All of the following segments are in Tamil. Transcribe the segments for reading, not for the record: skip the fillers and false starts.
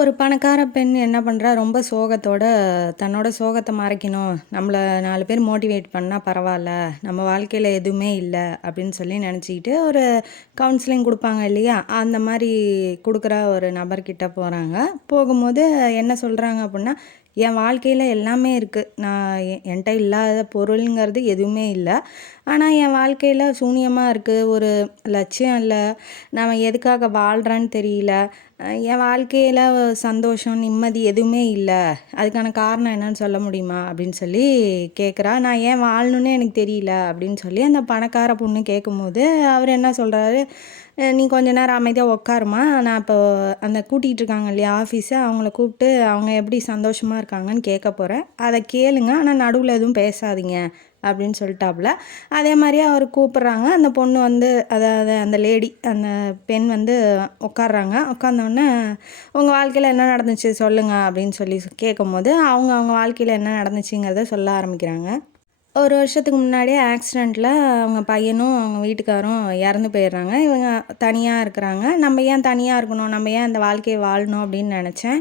ஒரு பணக்கார பெண் என்ன பண்ணுறா, ரொம்ப சோகத்தோட தன்னோட சோகத்தை மறைக்கணும். நம்மள 4 பேர் மோட்டிவேட் பண்ணால் பரவாயில்ல. நம்ம வாழ்க்கையில் எதுவுமே இல்லை அப்படின்னு சொல்லி நினச்சிக்கிட்டு ஒரு கவுன்சிலிங் கொடுப்பாங்க இல்லையா? அந்த மாதிரி கொடுக்குற ஒரு நபர்கிட்ட போகிறாங்க. போகும்போது என்ன சொல்கிறாங்க அப்படின்னா, என் வாழ்க்கையில் எல்லாமே இருக்குது. என்கிட்ட இல்லாத பொருளுங்கிறது எதுவுமே இல்லை. ஆனால் என் வாழ்க்கையில் சூனியமாக இருக்குது. ஒரு லட்சியம் இல்லை. நான் எதுக்காக வாழ்கிறேன்னு தெரியல. என் வாழ்க்கையில் சந்தோஷம், நிம்மதி எதுவுமே இல்லை. அதுக்கான காரணம் என்னன்னு சொல்ல முடியுமா அப்படின்னு சொல்லி கேட்குறா. நான் ஏன் வாழணுன்னே எனக்கு தெரியல அப்படின்னு சொல்லி அந்த பணக்கார பொண்ணு கேட்கும்போது அவர் என்ன சொல்கிறாரு, நீ கொஞ்ச நேரம் அமைதியாக உட்காருமா, நான் இப்போ அந்த கூட்டிகிட்டு இருக்காங்க இல்லையா ஆஃபீஸை, அவங்கள கூப்பிட்டு அவங்க எப்படி சந்தோஷமாக இருக்காங்கன்னு கேட்க போகிறேன். அதை கேளுங்க, ஆனால் நடுவில் எதுவும் பேசாதீங்க அப்படின்னு சொல்லிட்டாப்புல. அதே மாதிரியே அவர் கூப்பிட்றாங்க. அந்த பொண்ணு வந்து அதாவது அந்த லேடி, அந்த பெண் வந்து உட்காடுறாங்க. உட்காந்தோடனே உங்கள் வாழ்க்கையில் என்ன நடந்துச்சு சொல்லுங்கள் அப்படின்னு சொல்லி கேட்கும்போது அவங்க அவங்க வாழ்க்கையில் என்ன நடந்துச்சுங்கிறத சொல்ல ஆரம்பிக்கிறாங்க. ஒரு வருஷத்துக்கு முன்னாடியே ஆக்சிடெண்ட்டில் அவங்க பையனும் அவங்க வீட்டுக்காரும் இறந்து போயிடுறாங்க. இவங்க தனியாக இருக்கிறாங்க. நம்ம ஏன் தனியாக இருக்கணும், நம்ம ஏன் அந்த வாழ்க்கையை வாழணும் அப்படின்னு நினச்சேன்.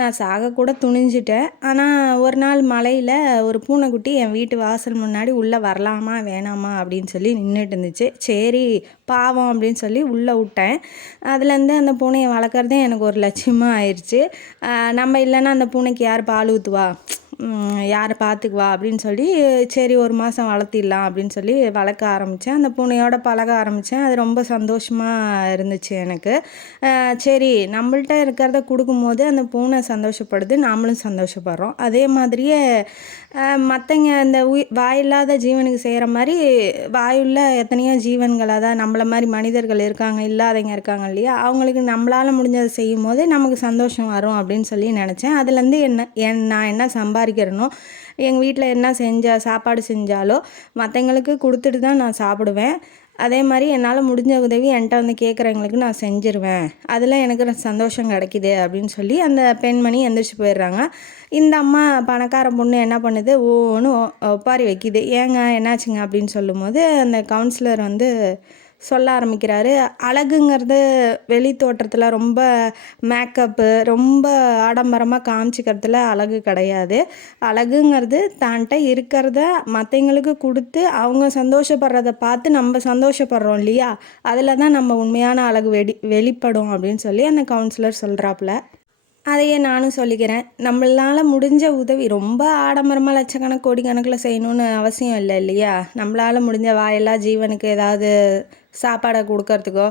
நான் சாகக்கூட துணிஞ்சிட்டேன். ஆனால் ஒரு நாள் மழையில் ஒரு பூனைக்குட்டி என் வீட்டு வாசல் முன்னாடி உள்ளே வரலாமா வேணாமா அப்படின்னு சொல்லி நின்றுட்டு இருந்துச்சு. சரி பாவம் அப்படின்னு சொல்லி உள்ளே விட்டேன். அதுலேருந்து அந்த பூனையை வளர்க்குறதே எனக்கு ஒரு லட்சியமாக ஆயிடுச்சு. நம்ம இல்லைன்னா அந்த பூனைக்கு யார் பால் ஊற்றுவா, யாரை பார்த்துக்குவா அப்படின்னு சொல்லி சரி ஒரு மாதம் வளர்த்திடலாம் அப்படின்னு சொல்லி வளர்க்க ஆரம்பித்தேன். அந்த பூனையோட பழக ஆரம்பித்தேன். அது ரொம்ப சந்தோஷமாக இருந்துச்சு எனக்கு. சரி நம்மள்ட்ட இருக்கிறத கொடுக்கும்போது அந்த பூனை சந்தோஷப்படுது, நாமளும் சந்தோஷப்படுறோம். அதே மாதிரியே மற்றவங்க இந்த வாயில்லாத ஜீவனுக்கு செய்கிற மாதிரி வாயுள்ள எத்தனையோ ஜீவன்கள், அதான் நம்மளை மாதிரி மனிதர்கள் இருக்காங்க, இல்லாதவங்க இருக்காங்க இல்லையா, அவங்களுக்கு நம்மளால் முடிஞ்சதை செய்யும் போது நமக்கு சந்தோஷம் வரும் அப்படின்னு சொல்லி நினச்சேன். அதுலேருந்து நான் என்ன சம்பாதிக்கிறேனோ, எங்கள் வீட்டில் என்ன சாப்பாடு செஞ்சாலோ மற்றவங்களுக்கு கொடுத்துட்டு தான் நான் சாப்பிடுவேன். அதே மாதிரி என்னால் முடிஞ்ச உதவி என்கிட்ட வந்து கேட்குறவங்களுக்கு நான் செஞ்சுருவேன். அதில் எனக்கு சந்தோஷம் கிடைக்கிது அப்படின்னு சொல்லி அந்த பெண்மணி எந்திரிச்சு போயிடுறாங்க. இந்த அம்மா பணக்கார பொண்ணு என்ன பண்ணுது, ஓன்னு ஒப்பாரி வைக்கிது. ஏங்க என்னாச்சுங்க அப்படின்னு சொல்லும்போது அந்த கவுன்சிலர் வந்து சொல்ல ஆரம்பிக்கிறாரு. அழகுங்கிறது வெளி தோற்றத்தில் ரொம்ப மேக்கப்பு, ரொம்ப ஆடம்பரமாக காமிச்சிக்கிறதுல அழகு கிடையாது. அழகுங்கிறது தான்கிட்ட இருக்கிறத மற்றவங்களுக்கு கொடுத்து அவங்க சந்தோஷப்படுறத பார்த்து நம்ம சந்தோஷப்படுறோம் இல்லையா, அதில் தான் நம்ம உண்மையான அழகு வெளிப்படும் அப்படின்னு சொல்லி அந்த கவுன்சிலர் சொல்கிறாப்புல. அதையே நானும் சொல்லிக்கிறேன். நம்மளால் முடிஞ்ச உதவி ரொம்ப ஆடம்பரமாக லட்சக்கணக்கு கோடிக்கணக்கில் செய்யணும்னு அவசியம் இல்லை இல்லையா? நம்மளால் முடிஞ்ச வாயில்லா ஜீவனுக்கு ஏதாவது சாப்பாடை கொடுக்கறதுக்கோ,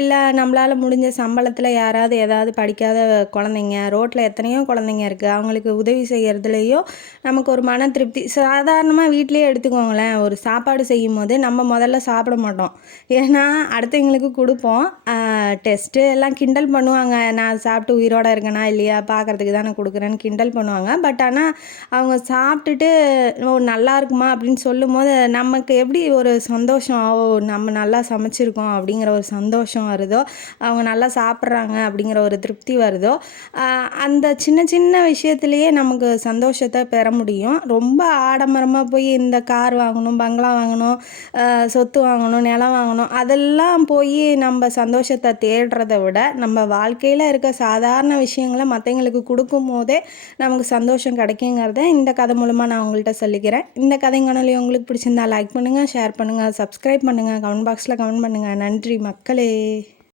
இல்லை நம்மளால் முடிஞ்ச சம்பளத்தில் யாராவது ஏதாவது படிக்காத குழந்தைங்க, ரோட்டில் எத்தனையோ குழந்தைங்க இருக்குது, அவங்களுக்கு உதவி செய்கிறதுலையோ நமக்கு ஒரு மன திருப்தி. சாதாரணமாக வீட்டிலேயே எடுத்துக்கோங்களேன், ஒரு சாப்பாடு செய்யும் போது நம்ம முதல்ல சாப்பிட மாட்டோம். ஏன்னா அடுத்தவங்களுக்கு கொடுப்போம். டெஸ்ட்டு எல்லாம் கிண்டல் பண்ணுவாங்க, நான் சாப்பிட்டு உயிரோடு இருக்கேனா இல்லையா, பார்க்குறதுக்கு தான் நான் கொடுக்குறேன்னு கிண்டல் பண்ணுவாங்க. பட் ஆனால் அவங்க சாப்பிட்டுட்டு ஓ நல்லா இருக்குமா அப்படின்னு சொல்லும் போது நமக்கு எப்படி ஒரு சந்தோஷம், ஓ நம்ம நல்லா சமைச்சிருக்கோம் அப்படிங்கிற ஒரு சந்தோஷம் வருதோ, அவங்க நல்லா சாப்பிட்றாங்க அப்படிங்கிற ஒரு திருப்தி வருதோ, அந்த சின்ன சின்ன விஷயத்துலேயே நமக்கு சந்தோஷத்தை பெற முடியும். ரொம்ப ஆடம்பரமாக போய் இந்த கார் வாங்கணும், பங்களா வாங்கணும், சொத்து வாங்கணும், நிலம் வாங்கணும், அதெல்லாம் போய் நம்ம சந்தோஷத்தை தேடுறத விட நம்ம வாழ்க்கையில் இருக்க சாதாரண விஷயங்களை மற்றவங்களுக்கு கொடுக்கும் போதே நமக்கு சந்தோஷம் கிடைக்குங்கிறத இந்த கதை மூலமாக நான் உங்கள்கிட்ட சொல்லிக்கிறேன். இந்த கதைங்கானொலி உங்களுக்கு பிடிச்சிருந்தா லைக் பண்ணுங்கள், ஷேர் பண்ணுங்கள், சப்ஸ்கிரைப் பண்ணுங்கள், கமெண்ட் பாக்ஸில் கமெண்ட் பண்ணுங்கள். நன்றி மக்களே.